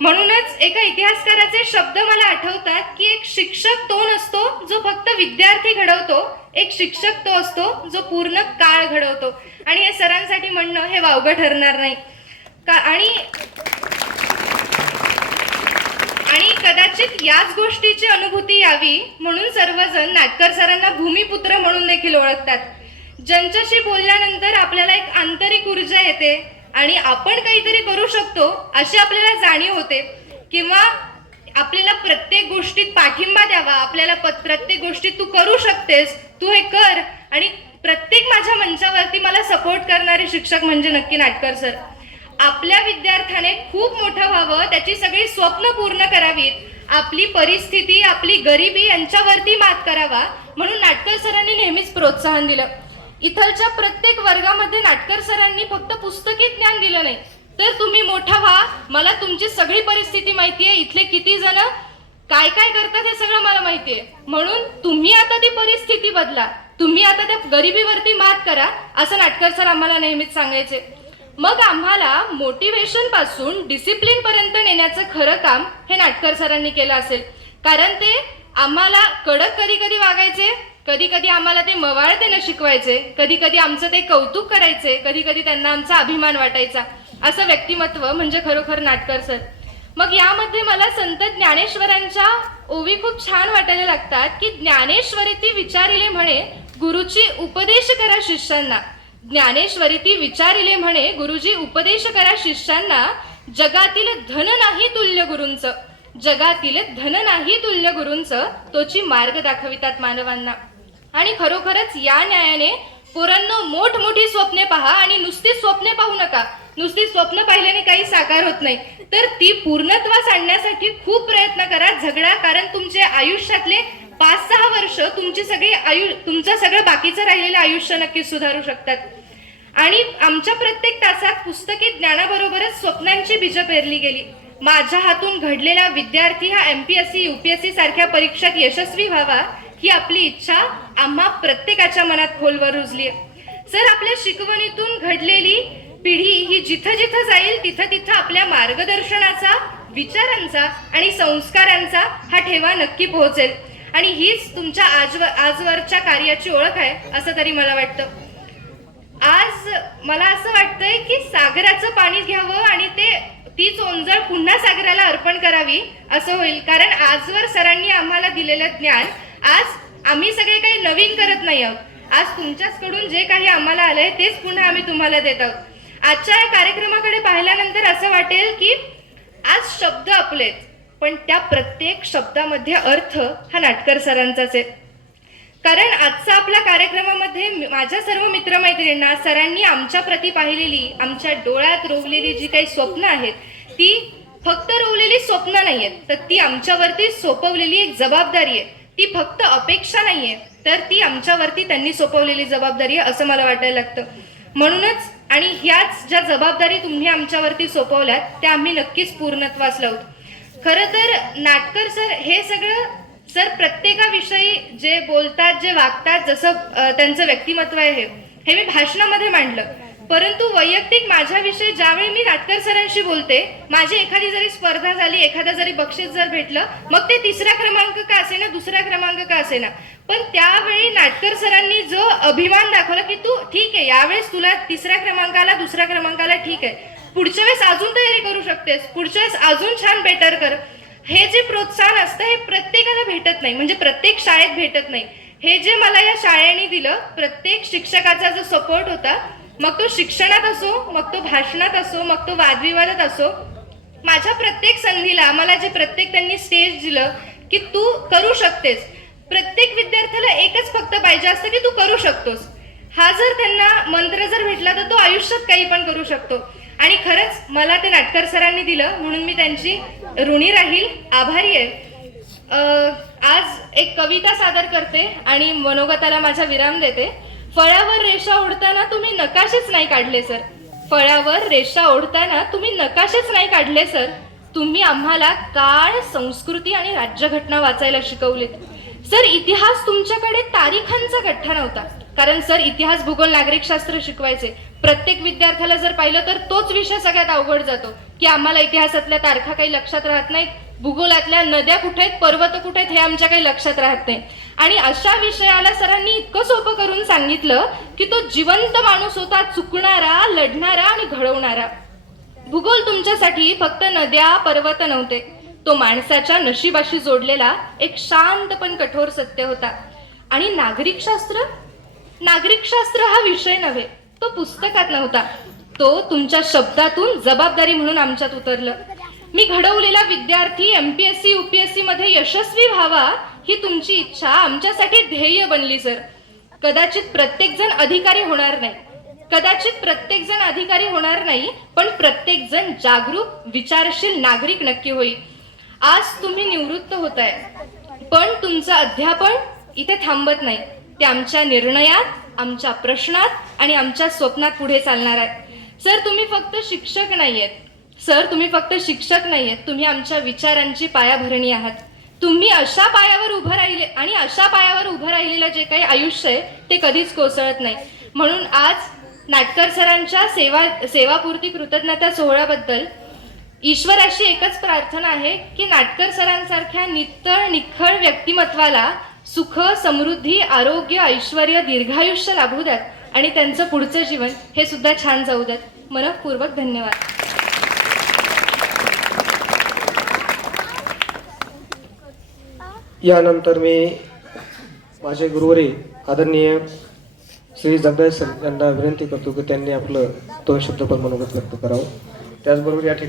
म्हणूनच एका इतिहासकाराचे शब्द मला आठवतात की एक शिक्षक तो नसतो जो फक्त विद्यार्थी घडवतो, एक शिक्षक तो असतो जो पूर्ण काळ घडवतो. आणि हे सरांसाठी म्हणणं हे वावगं ठरणार नाही आणि कदाचित याच गोष्टीची अनुभूती यावी म्हणून सर्वजण नाटकर सरांना भूमिपुत्र म्हणून देखील ओळखतात. ज्यांच्याशी बोलल्यानंतर आपल्याला एक आंतरिक ऊर्जा येते आणि आपण काहीतरी करू शकतो अशी आपल्याला जाणीव होते, किंवा आपल्याला प्रत्येक गोष्टीत पाठिंबा द्यावा, आपल्याला प्रत्येक गोष्टीत तू करू शकतेस, तू हे कर, आणि प्रत्येक माझ्या मंचावरती मला सपोर्ट करणारे शिक्षक म्हणजे नक्की नाटकर सर. आपल्या विद्यार्थ्याने खूप मोठं व्हावं, त्याची सगळी स्वप्न पूर्ण करावीत, आपली परिस्थिती, आपली गरिबी यांच्यावरती मात करावा म्हणून नाटकर सरांनी नेहमीच प्रोत्साहन दिलं. इथलच्या प्रत्येक वर्गामध्ये नाटकर सरांनी फक्त पुस्तकी ज्ञान दिलं नाही, तर तुम्ही मोठा व्हा, मला तुमची सगळी परिस्थिती माहिती आहे, इथले किती जण काय काय करतात हे सगळं मला माहिती आहे, म्हणून तुम्ही आता ती परिस्थिती बदला, तुम्ही आता त्या गरिबीवरती मात करा, असं नाटकर सर आम्हाला नेहमीच सांगायचे. मग आम्हाला मोटिवेशन पासून डिसिप्लिन पर्यंत नेण्याचं खरं काम हे नाटकर सरांनी केलं असेल, कारण ते आम्हाला कडक कधी कधी वागायचे, कधी कधी आम्हाला ते मवाळतेनं शिकवायचे, कधी कधी आमचं ते कौतुक करायचे, कधी कधी त्यांना आमचा अभिमान वाटायचा. असं व्यक्तिमत्व म्हणजे खरोखर नाटकर सर. मग यामध्ये मला संत ज्ञानेश्वरांच्या ओवी खूप छान वाटायला लागतात की ज्ञानेश्वरी ती विचारिले म्हणे गुरुची उपदेश करा शिष्यांना. ज्ञानेश्वरी ती विचारिले म्हणे गुरुजी उपदेश करा शिष्यांना, जगातील धन नाही तुल्य गुरूंचं, जगातील धन नाही तुल्य गुरूंचं, तोची मार्ग दाखवितात मानवांना. आणि खरोखरच या न्यायाने पोरांनो मोठमोठी स्वप्ने पहा आणि नुसती स्वप्ने पाहू नका. नुसती स्वप्न पाहिल्याने काही साकार होत नाही, तर ती पूर्णत्वास आणण्यासाठी खूप प्रयत्न करा, झगडा, कारण तुमचे आयुष्यातले 5-6 वर्ष तुमचं सगळं बाकीचं राहिलेलं आयुष्य नक्कीच सुधारू शकतात. आणि आमच्या प्रत्येक तासात पुस्तकी ज्ञानाबरोबरच स्वप्नांची बीज पेरली गेली. माझ्या हातून घडलेला विद्यार्थी हा MPSC UPSC सारख्या परीक्षात यशस्वी व्हावा ही आपली इच्छा आम्हा प्रत्येकाच्या मनात खोलवर रुजली. सर, आपल्या शिकवणीतून घडलेली पिढी ही जिथं जिथं जाईल तिथं तिथं आपल्या मार्गदर्शनाचा, विचारांचा आणि संस्कारांचा हा ठेवा नक्की पोहोचेल. आणि हीच तुमच्या आजवरच्या कार्याची ओळख आहे असं तरी मला वाटतं. आज मला असं वाटतंय की सागराचं पाणी घ्यावं आणि तीच ओंजळ पुन्हा सागराला अर्पण करावी असं होईल, कारण आजवर सरांनी आम्हाला दिलेलं ज्ञान आज आम्ही सगळे काही नवीन करत नाही आहोत. आज तुमच्याचकडून जे काही आम्हाला आलंय तेच पुन्हा आम्ही तुम्हाला देत आहोत. आजच्या या कार्यक्रमाकडे पाहिल्यानंतर असं वाटेल की आज शब्द आपलेच, पण त्या प्रत्येक शब्दामध्ये अर्थ हा नाटकर सरांचाच आहे. कारण आजचा आपल्या कार्यक्रमामध्ये माझ्या सर्व मित्रमैत्रिणींना सरांनी आमच्या प्रती पाहिलेली, आमच्या डोळ्यात रोवलेली जी काही स्वप्न आहेत, ती फक्त रोवलेली स्वप्न नाहीयेत, तर ती आमच्यावरती सोपवलेली एक जबाबदारी आहे. ती फक्त अपेक्षा नाहीये, तर ती आमच्यावरती त्यांनी सोपवलेली जबाबदारी आहे असं मला वाटायला लागतं. म्हणूनच आणि ह्याच ज्या जबाबदारी तुम्ही आमच्यावरती सोपवल्यात त्या आम्ही नक्कीच पूर्णत्वास लावू. खरं तर नाटकर सर हे सगळं सर प्रत्येकाविषयी जे बोलतात, जे वागतात, जसं त्यांचं व्यक्तिमत्व आहे हे मी भाषणामध्ये मांडलं. परंतु वैयक्तिक माझ्याविषयी ज्यावेळी मी नाटकर सरांशी बोलते, माझी एखादी जरी स्पर्धा झाली, एखादा जरी बक्षीस जर भेटलं, मग ते 3रा क्रमांक का असेना, 2रा क्रमांक का असेना, पण त्यावेळी नाटकर सरांनी जो अभिमान दाखवला की तू ठीक आहे, यावेळेस तुला 3रा क्रमांकाला, 2रा क्रमांकाला ठीक आहे, पुढच्या वेळेस अजून तयारी करू शकतेस, पुढच्या वेळेस अजून छान बेटर कर, हे जे प्रोत्साहन असतं हे प्रत्येकाला भेटत नाही, म्हणजे प्रत्येक शाळेत भेटत नाही. हे जे मला या शाळेने दिलं, प्रत्येक शिक्षकाचा जो सपोर्ट होता, मग तो शिक्षणात असो, मग तो भाषणात असो, मग तो वादविवादात असो, माझ्या प्रत्येक संधीला मला जे प्रत्येक त्यांनी स्टेज दिलं की तू करू शकतेस. प्रत्येक विद्यार्थ्याला एकच फक्त पाहिजे असतं की तू करू शकतोस. हा जर त्यांना मंत्र जर भेटला तर तो आयुष्यात काही पण करू शकतो. आणि खरंच मला ते नाटकर सरांनी दिलं म्हणून मी त्यांची ऋणी राहील, आभारी आहे. आज एक कविता सादर करते आणि मनोगताला माझा विराम देते. फळावर रेषा ओढताना तुम्ही नकाशेच नाही काढले सर, फळावर रेषा ओढताना तुम्ही नकाशेच नाही काढले सर, तुम्ही आम्हाला काळ, संस्कृती आणि राज्यघटना वाचायला शिकवलीत सर. इतिहास तुमच्याकडे तारीखांचा गठ्ठा नव्हता, कारण सर इतिहास, भूगोल, नागरिकशास्त्र शिकवायचे, प्रत्येक विद्यार्थ्याला जर पाहिलं तर तोच विषय सगळ्यात अवघड जातो, की आम्हाला इतिहासातल्या तारखा काही लक्षात राहत नाहीत, भूगोलातल्या नद्या कुठे आहेत, पर्वत कुठे आहेत हे आमच्या काही लक्षात राहत नाही. आणि अशा विषयाला सरांनी इतकं सोपं करून सांगितलं की तो जिवंत माणूस होता, चुकणारा, लढणारा आणि घडवणारा. भूगोल तुमच्यासाठी फक्त नद्या पर्वत नव्हते, तो माणसाच्या नशिबाशी जोडलेला एक शांत पण कठोर सत्य होता. आणि नागरिकशास्त्र हा विषय नव्हे, तो पुस्तकात नव्हता, तो तुमच्या शब्दातून जबाबदारी म्हणून आमच्यात उतरलं. मी घडवलेला विद्यार्थी MPSC UPSC मध्ये यशस्वी व्हावा ही तुमची इच्छा आमच्यासाठी ध्येय बनली सर. कदाचित प्रत्येक जण अधिकारी होणार नाही, पण प्रत्येक जण जागरूक विचारशील नागरिक नक्की होईल. आज तुम्ही निवृत्त होताय, पण तुमचं अध्यापन इथे थांबत नाही. ते आमच्या निर्णयात, आमच्या प्रश्नात आणि आमच्या स्वप्नात पुढे चालणार आहे. सर तुम्ही फक्त शिक्षक नाहीयेत, तुम्ही आमच्या विचारांची पायाभरणी आहात. तुम्ही अशा पायावर उभं राहिलेलं जे काही आयुष्य आहे ते कधीच कोसळत नाही. म्हणून आज नाटकर सरांच्या सेवापूर्ती कृतज्ञता सोहळ्याबद्दल ईश्वराशी एकच प्रार्थना आहे की नाटकर सरांसारख्या निखळ व्यक्तिमत्वाला सुख, समृद्धी, आरोग्य, ऐश्वर्य, दीर्घायुष्य लाभू द्यात आणि त्यांचं पुढचं जीवन हे सुद्धा छान जाऊ द्यात. मनःपूर्वक धन्यवाद. यानंतर मी माझे गुरुवरी आदरणीय श्री जगदाळे सर यांना विनंती करतो की त्यांनी आपलं 2 शब्द पण मनोगत व्यक्त करावं. त्याचबरोबर या ठिकाणी